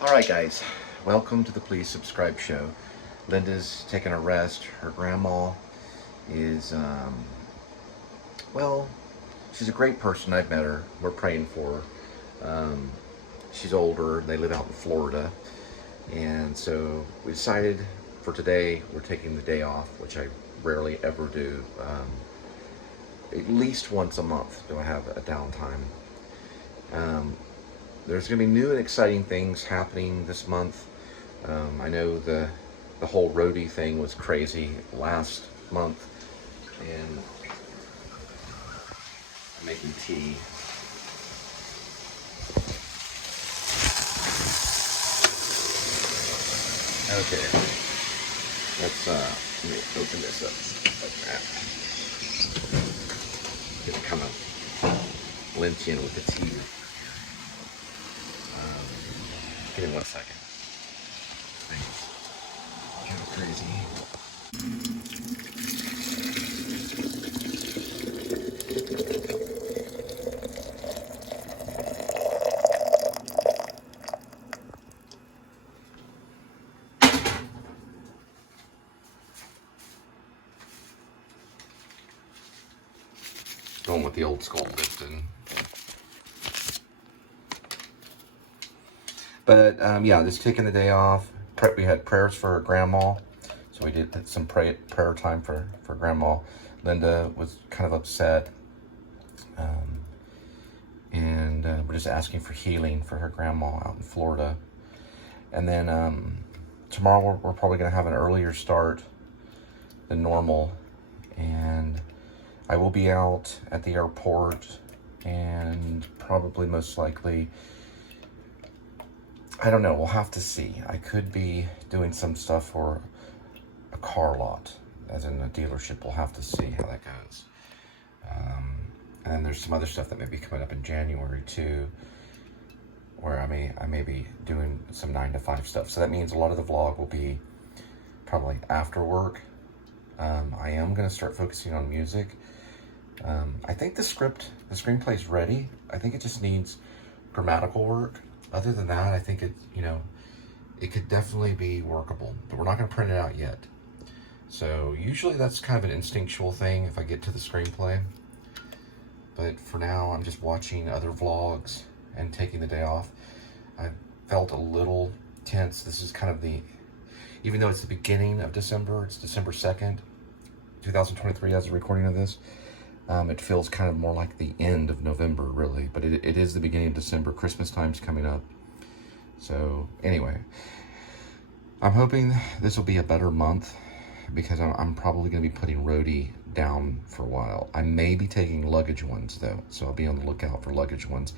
Alright guys, welcome to the Please Subscribe show. Linda's taking a rest. Her grandma is, well, she's a great person. I've met her. We're praying for her. She's older. They live out in Florida. And so we decided for today, we're taking the day off, which I rarely ever do. At least once a month do I have a downtime. There's going to be new and exciting things happening this month. I know the whole Roadie thing was crazy last month, and I'm making tea. Okay, let's let me open this up like that. Just kind of lynch in with the tea. Give me 1 second. Things kind of crazy. Going with the old school Lipton. But yeah, just taking the day off. We had prayers for her grandma, so we did some prayer time for grandma. Linda was kind of upset, and we're just asking for healing for her grandma out in Florida. And then tomorrow we're probably going to have an earlier start than normal, and I will be out at the airport, and probably most likely, I don't know, we'll have to see. I could be doing some stuff for a car lot, as in a dealership. We'll have to see how that goes. And then there's some other stuff that may be coming up in January too, where I may be doing some 9 to 5 stuff. So that means a lot of the vlog will be probably after work. I am gonna start focusing on music. I think the screenplay's ready. I think it just needs grammatical work. Other than that, I think it could definitely be workable, but we're not going to print it out yet. So usually that's kind of an instinctual thing if I get to the screenplay. But for now, I'm just watching other vlogs and taking the day off. I felt a little tense. This is kind of even though it's the beginning of December, it's December 2nd, 2023 as a recording of this. It feels kind of more like the end of November, really, but it is the beginning of December. Christmas time's coming up. So anyway, I'm hoping this will be a better month, because I'm probably going to be putting Roadie down for a while. I may be taking luggage ones, though, so I'll be on the lookout for luggage ones.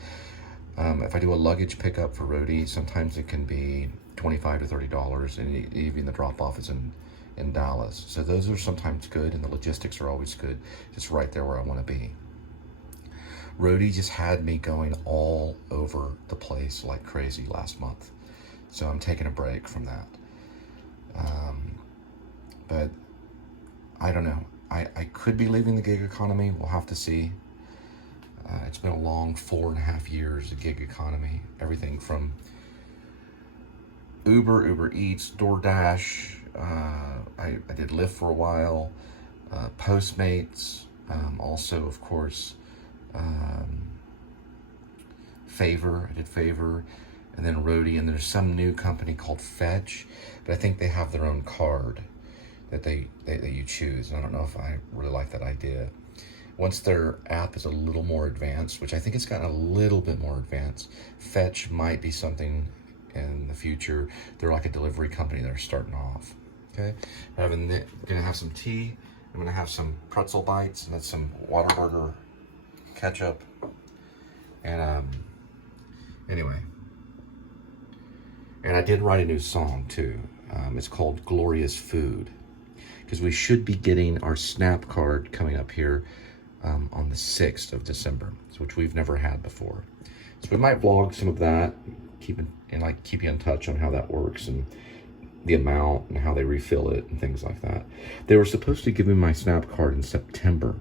If I do a luggage pickup for Roadie, sometimes it can be $25 to $30, and even the drop-off is in Dallas. So those are sometimes good, and the logistics are always good, just right there where I want to be. Roadie just had me going all over the place like crazy last month, so I'm taking a break from that. But I don't know. I could be leaving the gig economy. We'll have to see. It's been a long 4.5 years of gig economy. Everything from Uber Eats, DoorDash. I did Lyft for a while, Postmates, also, of course, Favor. I did Favor, and then Roadie, and there's some new company called Fetch, but I think they have their own card that you choose, and I don't know if I really like that idea. Once their app is a little more advanced, which I think it's gotten a little bit more advanced, Fetch might be something in the future. They're like a delivery company that are starting off. Okay, I'm gonna have some tea. I'm gonna have some pretzel bites, and that's some Whataburger ketchup. And anyway, and I did write a new song too. It's called Glorious Food, because we should be getting our Snap card coming up here on the 6th of December, which we've never had before. So we might vlog some of that, keep you in touch on how that works, and the amount and how they refill it and things like that. They were supposed to give me my Snap card in September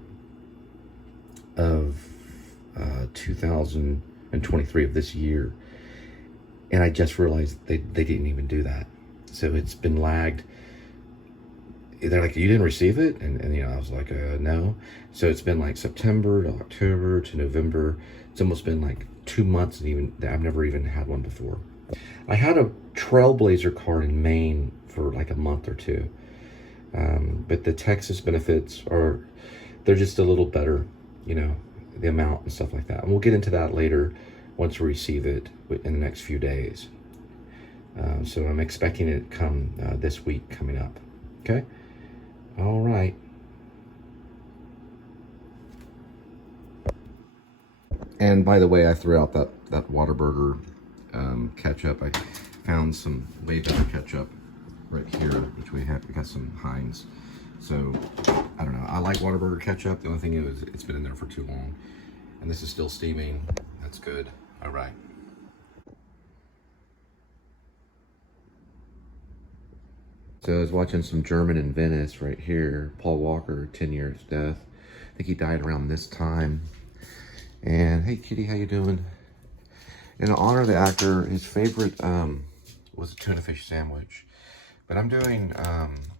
of 2023 of this year, And I just realized they didn't even do that. So it's been lagged. They're like, you didn't receive it? And you know, I was like, no. So it's been like September to October to November. It's almost been like 2 months, and even I've never even had one before. I had a Trailblazer card in Maine for like a month or two. But the Texas benefits they're just a little better, you know, the amount and stuff like that. And we'll get into that later once we receive it in the next few days. So I'm expecting it to come this week coming up. Okay. All right. And by the way, I threw out that Whataburger ketchup. I found some way better ketchup right here, which we got some Heinz. So I don't know. I like Whataburger ketchup. The only thing is, it's been in there for too long, and this is still steaming. That's good. All right. So I was watching some German in Venice right here. Paul Walker, 10 years death. I think he died around this time. And hey, Kitty, how you doing? In honor of the actor, his favorite was a tuna fish sandwich. But I'm doing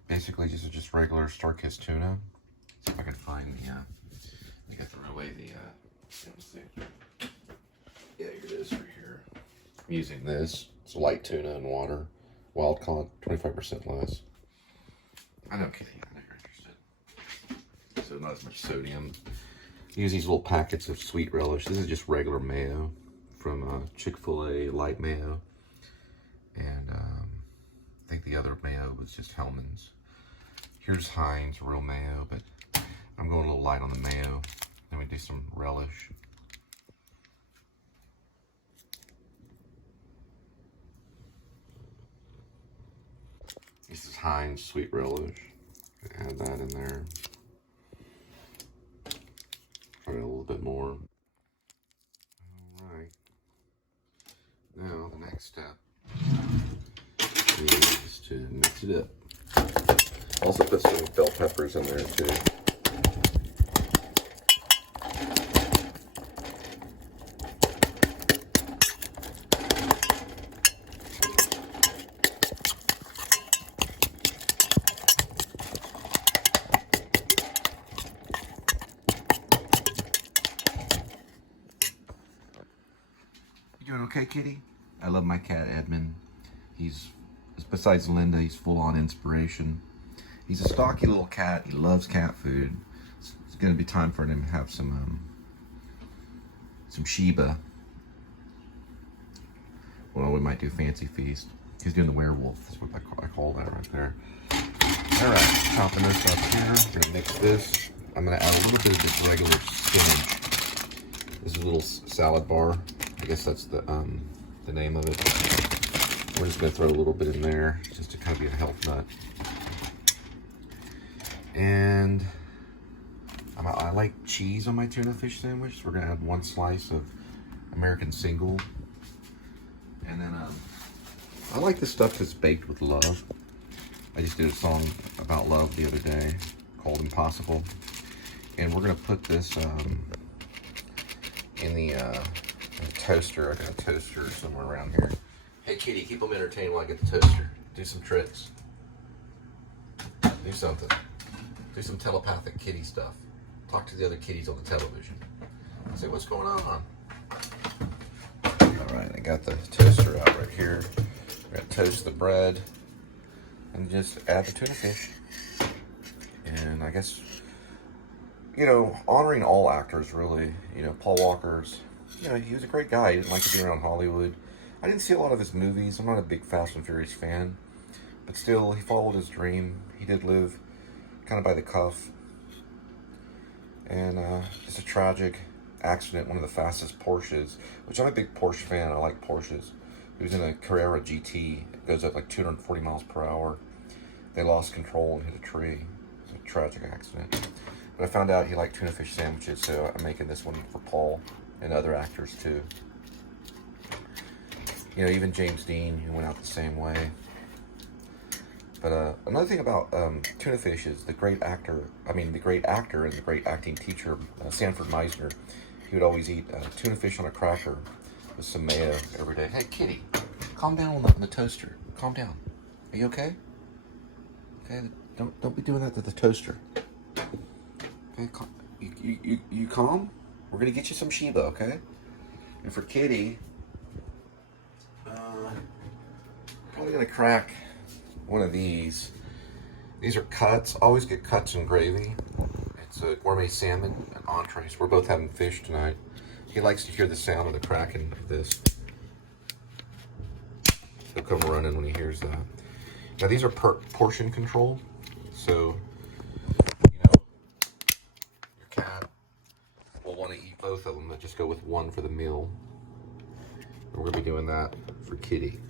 basically just regular Star-Kissed tuna. See if I can find the, I think I threw away the, let's see. Yeah, here it is right here. I'm using this. It's light tuna and water. Wild caught, 25% less. I know, Kitty, I know you're interested. So not as much sodium. Use these little packets of sweet relish. This is just regular mayo from Chick-fil-A light mayo. And I think the other mayo was just Hellman's. Here's Heinz real mayo, but I'm going a little light on the mayo. Then we do some relish. This is Heinz sweet relish. Add that in there. Try it a little bit more. All right. Now the next step is to mix it up. Also put some bell peppers in there too. You doing okay, Kitty? I love my cat, Edmund. He's, besides Linda, he's full on inspiration. He's a stocky little cat. He loves cat food. It's gonna be time for him to have some Sheba. Well, we might do Fancy Feast. He's doing the werewolf. That's what I call that right there. All right, chopping this up here. We're gonna mix this. I'm gonna add a little bit of just regular spinach. This is a little salad bar. I guess that's the name of it. We're just gonna throw a little bit in there just to kind of be a health nut. And I like cheese on my tuna fish sandwich, so we're gonna add 1 slice of American Single. And then I like this stuff that's baked with love. I just did a song about love the other day called Impossible. And we're gonna put this in the toaster. I got a toaster somewhere around here. Hey Kitty, keep them entertained while I get the toaster. Do some tricks. Do something. Do some telepathic kitty stuff. Talk to the other kitties on the television. Say what's going on. All right, I got the toaster out right here. We're gonna toast the bread and just add the tuna fish. And I guess, you know, honoring all actors really. You know, Paul Walker's, you know, he was a great guy. He didn't like to be around Hollywood. I didn't see a lot of his movies. I'm not a big Fast and Furious fan, but still, he followed his dream. He did live kind of by the cuff. And just a tragic accident, one of the fastest Porsches, which I'm a big Porsche fan. I like Porsches. He was in a Carrera GT. It goes up like 240 miles per hour. They lost control and hit a tree. It was a tragic accident. But I found out he liked tuna fish sandwiches, so I'm making this one for Paul and other actors too. You know, even James Dean, who went out the same way. But another thing about tuna fish is the great actor and the great acting teacher, Sanford Meisner, he would always eat tuna fish on a cracker with some mayo every day. Hey, Kitty. calm down on the toaster. Calm down. Are you okay? Okay, don't be doing that to the toaster. Okay, you calm? We're gonna get you some Shiba, okay? And for Kitty, probably gonna crack one of these. These are cuts. Always get cuts and gravy. It's a gourmet salmon and entrees. We're both having fish tonight. He likes to hear the sound of the cracking of this. He'll come running when he hears that. Now these are portion control, so you know your cat will want to eat both of them, but just go with one for the meal. And we're gonna be doing that for Kitty.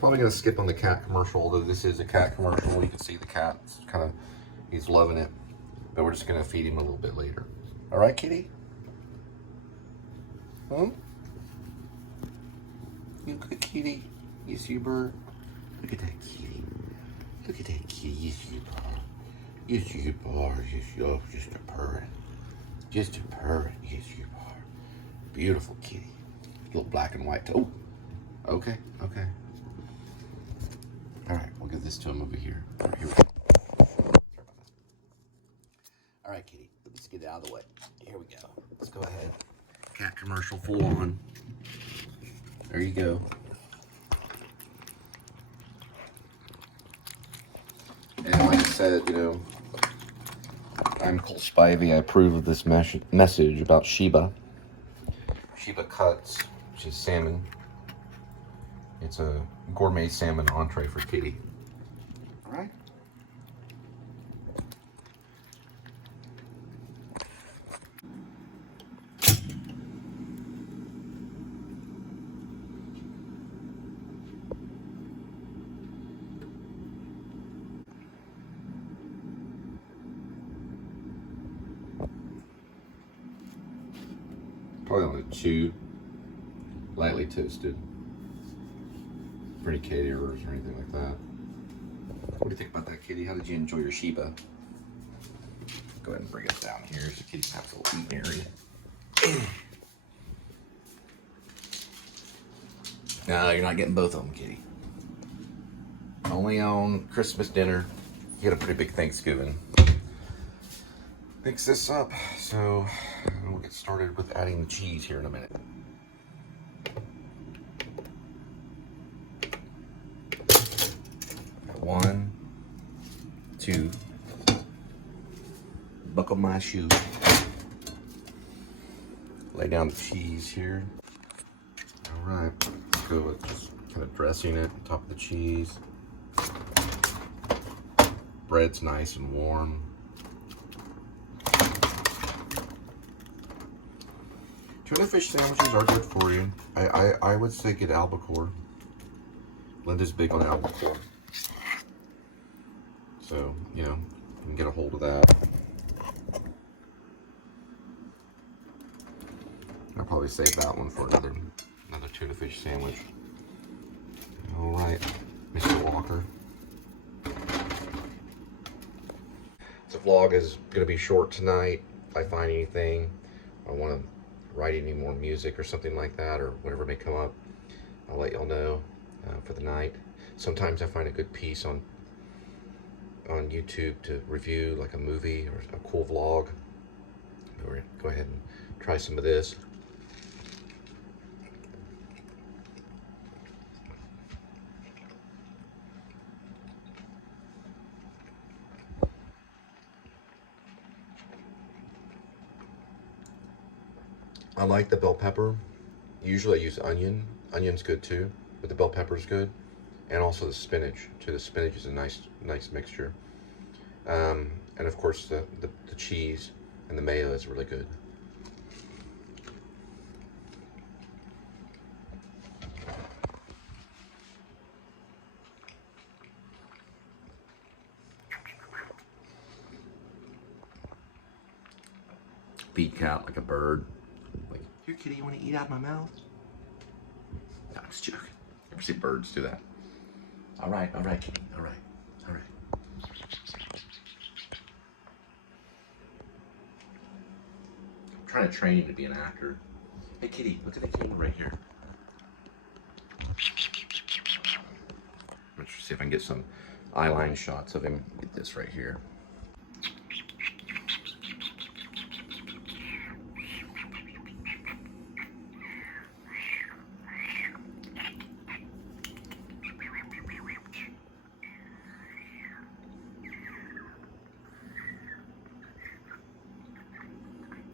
Probably gonna skip on the cat commercial, although this is a cat commercial. You can see the cat he's loving it, but we're just gonna feed him a little bit later. All right, Kitty? Huh? You good kitty? Yes, you bird. Look at that kitty. Look at that kitty. Yes, you are. Yes, you are. Yes, you're just a purring. Just a purring. Yes, you are. Beautiful kitty. Little black and white toe. Oh, okay, okay. All right, we'll give this to him over here. All right, here we go. All right, kitty. Let's get it out of the way. Here we go. Let's go ahead. Cat commercial full on. There you go. And like I said, you know, I'm Cole Spivey. I approve of this message about Shiba. Shiba cuts, which is salmon. It's a gourmet salmon entree for Kitty. All right. Probably on a chew, lightly toasted. For any cat errors or anything like that. What do you think about that, Kitty? How did you enjoy your Shiba? Go ahead and bring it down here so Kitty has a little eating area. No, you're not getting both of them, Kitty. Only on Christmas dinner. You had a pretty big Thanksgiving. Mix this up, so we'll get started with adding the cheese here in a minute. Got 1, 2. Buckle my shoe. Lay down the cheese here. All right, let's go with just kind of dressing it on top of the cheese. Bread's nice and warm. Tuna fish sandwiches are good for you. I would say get albacore. Linda's big on albacore. So, you know, you can get a hold of that. I'll probably save that one for another tuna fish sandwich. All right, Mr. Walker. The vlog is gonna be short tonight. If I find anything, I want to write any more music or something like that, or whatever may come up, I'll let y'all know for the night. Sometimes I find a good piece on YouTube to review, like a movie or a cool vlog. Or go ahead and try some of this. I like the bell pepper. Usually I use onion. Onion's good too, but the bell pepper's good. And also the spinach too. The spinach is a nice mixture. And of course the cheese and the mayo is really good. Beat cat like a bird. Like, here kitty, you want to eat out of my mouth? No, I'm just joking. Ever see birds do that? All right, kitty, all right. I'm trying to train him to be an actor. Hey kitty, look at the camera right here. Let's see if I can get some eyeline shots of him. Get this right here.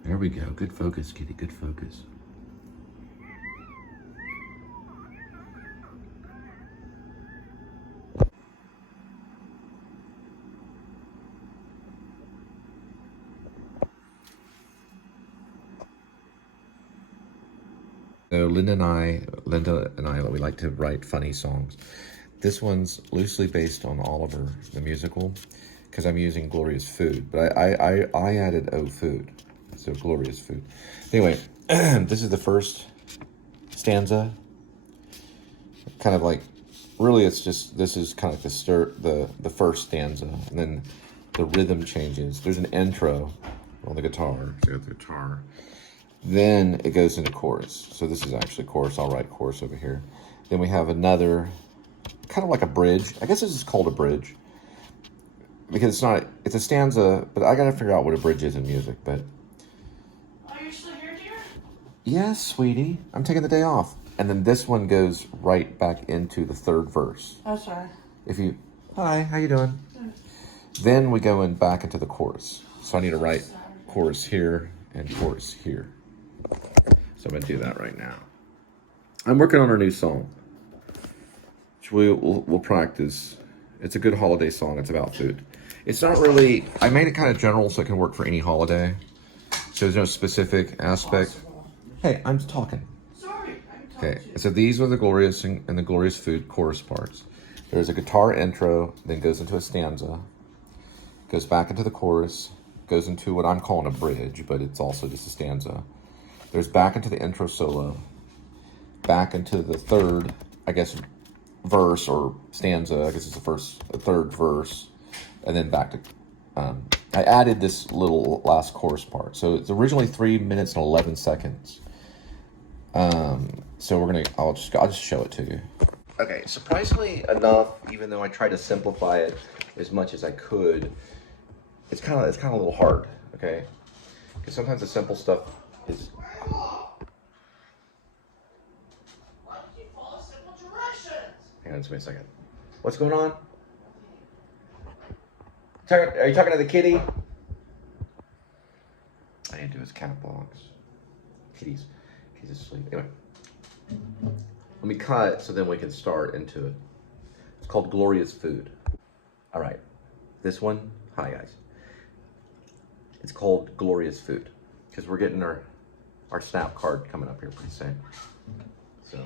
There we go. Good focus, kitty. Good focus. So Linda and I, we like to write funny songs. This one's loosely based on Oliver, the musical, because I'm using Glorious Food. But I added O Food, so Glorious Food. Anyway, this is the first stanza. Kind of like, really, it's just, this is kind of like the first stanza, and then the rhythm changes. There's an intro on the guitar. So the guitar. Then it goes into chorus. So this is actually chorus. I'll write chorus over here. Then we have another, kind of like a bridge. I guess this is called a bridge. Because it's a stanza, but I gotta figure out what a bridge is in music, but. Are you still here, dear? Yes, sweetie. I'm taking the day off. And then this one goes right back into the third verse. Oh, sorry. Hi, how you doing? Good. Then we go back into the chorus. So I need to write chorus here and chorus here. So I'm gonna do that right now. I'm working on our new song, which we'll practice. It's a good holiday song. It's about food. It's not really, I made it kind of general so it can work for any holiday. So there's no specific aspect. Hey, I'm talking. Sorry. Okay, so these are the Glorious and the Glorious Food chorus parts. There's a guitar intro, then goes into a stanza, goes back into the chorus, goes into what I'm calling a bridge, but it's also just a stanza. There's back into the intro solo, back into the third, I guess, verse or stanza. I guess it's the third verse, and then back to. I added this little last chorus part, so it's originally 3 minutes and 11 seconds. So I'll just show it to you. Okay, surprisingly enough, even though I tried to simplify it as much as I could, it's kind of a little hard. Okay, because sometimes the simple stuff is. Why don't you follow simple directions? Hang on just a second. What's going on? Are you talking to the kitty? I need to do his cat box. Kitty's asleep. Anyway, let me cut so then we can start into it. It's called Glorious Food. All right, this one. Hi guys. It's called Glorious Food because we're getting our snap card coming up here pretty soon. So.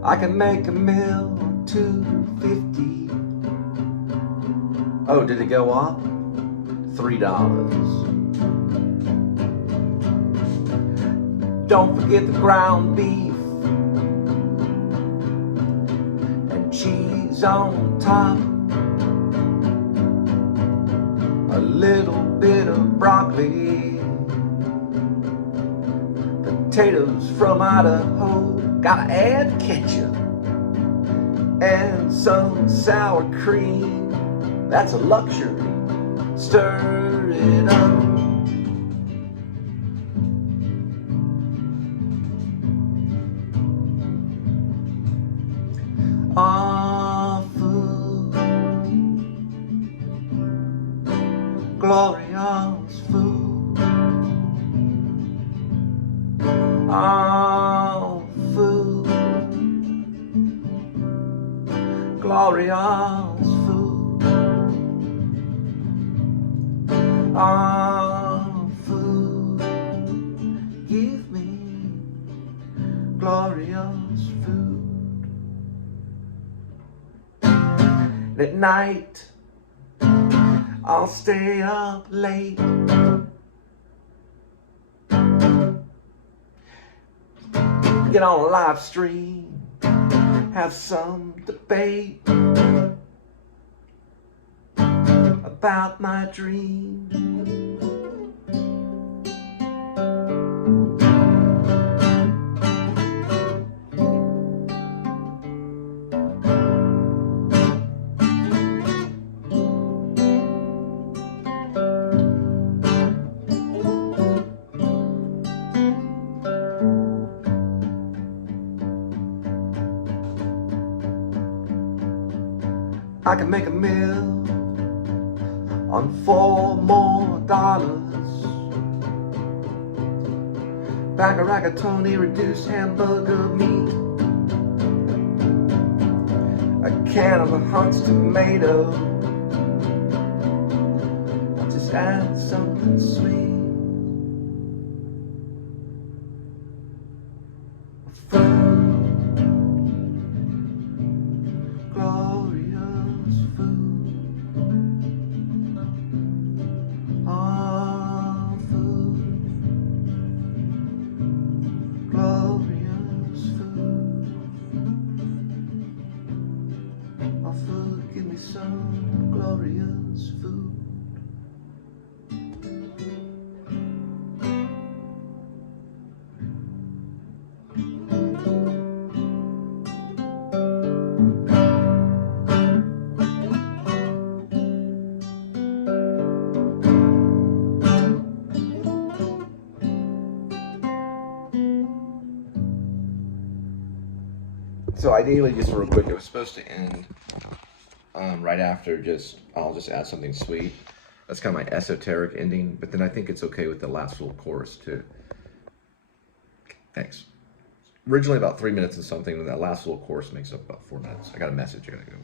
I can make a meal $2.50. Oh, did it go up? $3. Don't forget the ground beef and cheese on top. A little bit of broccoli, potatoes from Idaho. Gotta add ketchup and some sour cream. That's a luxury. Stir it up. Our food, glorious food. Our food, glorious food. Our food, night. I'll stay up late. Get on a live stream, have some debate about my dream. I can make a meal on $4 more. Bag of rigatoni, reduced hamburger meat, a can of a Hunt's tomato. I'll just add something sweet. Some glorious food. So ideally, just real quick, it was supposed to end right after I'll just add something sweet. That's kind of my esoteric ending, but then I think it's okay with the last little chorus too. Thanks. Originally about 3 minutes and something, and that last little chorus makes up about 4 minutes. I got a message, I gotta go.